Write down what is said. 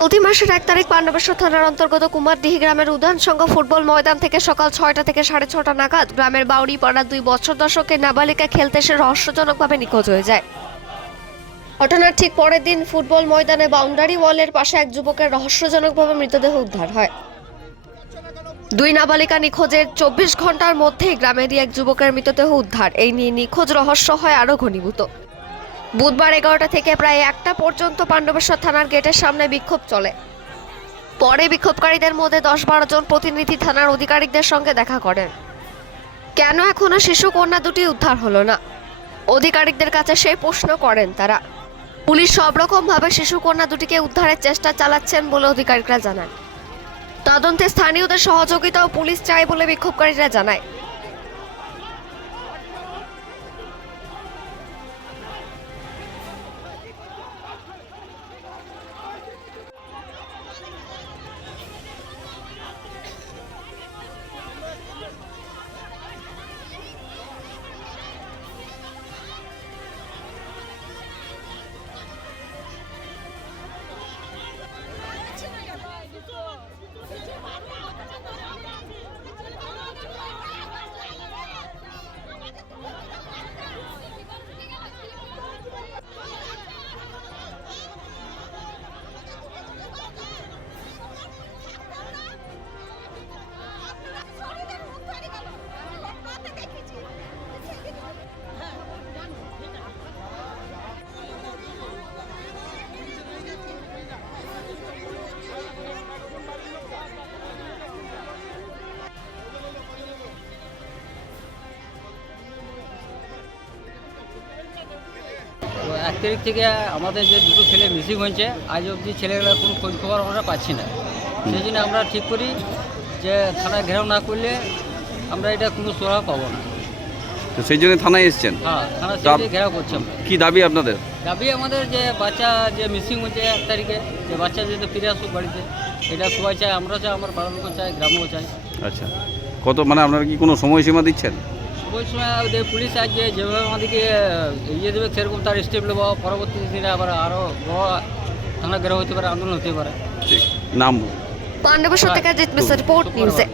প্রতি মাসের এক তারিখ পাণ্ডবেশ্বর থানার অন্তর্গত কুমারদিহি গ্রামের উদান সংঘ ফুটবল ময়দান থেকে সকাল ছয়টা থেকে সাড়ে ছটা নাগাদ গ্রামের বাউরি পাড়ার দুই বছর দশকে নাবালিকা খেলতে এসে রহস্যজনকভাবে নিখোঁজ হয়ে যায়। ঘটনার ঠিক পরের দিন ফুটবল ময়দানে বাউন্ডারি ওয়ালের পাশে এক যুবকের রহস্যজনকভাবে মৃতদেহ উদ্ধার হয়। দুই নাবালিকা নিখোঁজের চব্বিশ ঘণ্টার মধ্যেই গ্রামেরই এক যুবকের মৃতদেহ উদ্ধার। এই নিয়ে নিখোঁজ রহস্য হয় আরও ঘনীভূত। বুধবার এগারোটা থেকে প্রায় একটা পর্যন্ত পাণ্ডবেশ্বর থানার গেটের সামনে বিক্ষোভ চলে। পরে বিক্ষোভকারীদের মধ্যে দশ বারো জন প্রতিনিধি থানার আধিকারিকদের সঙ্গে দেখা করেন কেন এখনও শিশু কন্যা দুটি উদ্ধার হলো না? আধিকারিকদের কাছে সেই প্রশ্ন করেন তারা। পুলিশ সব রকম ভাবে শিশু কন্যা দুটিকে উদ্ধারের চেষ্টা চালাচ্ছেন বলে আধিকারিকরা জানান। তদন্তে স্থানীয়দের সহযোগিতা ও পুলিশ চায় বলে বিক্ষোভকারীরা জানায়। এক তারিখ থেকে আমাদের যে দুটো ছেলে মিসিং হয়েছে আজ অবধি ছেলেগুলোর কোনো খোঁজ খবর আমরা পাচ্ছি না। সেই জন্য আমরা ঠিক করি যে থানা ঘেরাও না করলে আমরা এটা কোনো সুরাহা পাবো না। তো সেই জন্য থানায় এসেছেন? হ্যাঁ থানা ঘেরাও করছি আমরা। কি দাবি আপনাদের? দাবি আমাদের যে বাচ্চা যে মিসিং হয়েছে এক তারিখে যে বাচ্চা যদি ফিরে আসুক বাড়িতে এটা সবাই চাই আমরা চাই আমার পাড়ার লোকও চাই গ্রামও চাই আচ্ছা। কত মানে আপনারা কি কোনো সময়সীমা দিচ্ছেন? ওই সময় পুলিশ আজ যেভাবে আমাদেরকে ইয়ে দেবে সেরকম তার স্টেপ নেব। পরবর্তী দিনে আবার আরও বড় থানা গ্রহ হতে পারে আন্দোলন হতে পারে। নাম পাণ্ডবেশ্বর থেকে রিপোর্ট নিউজে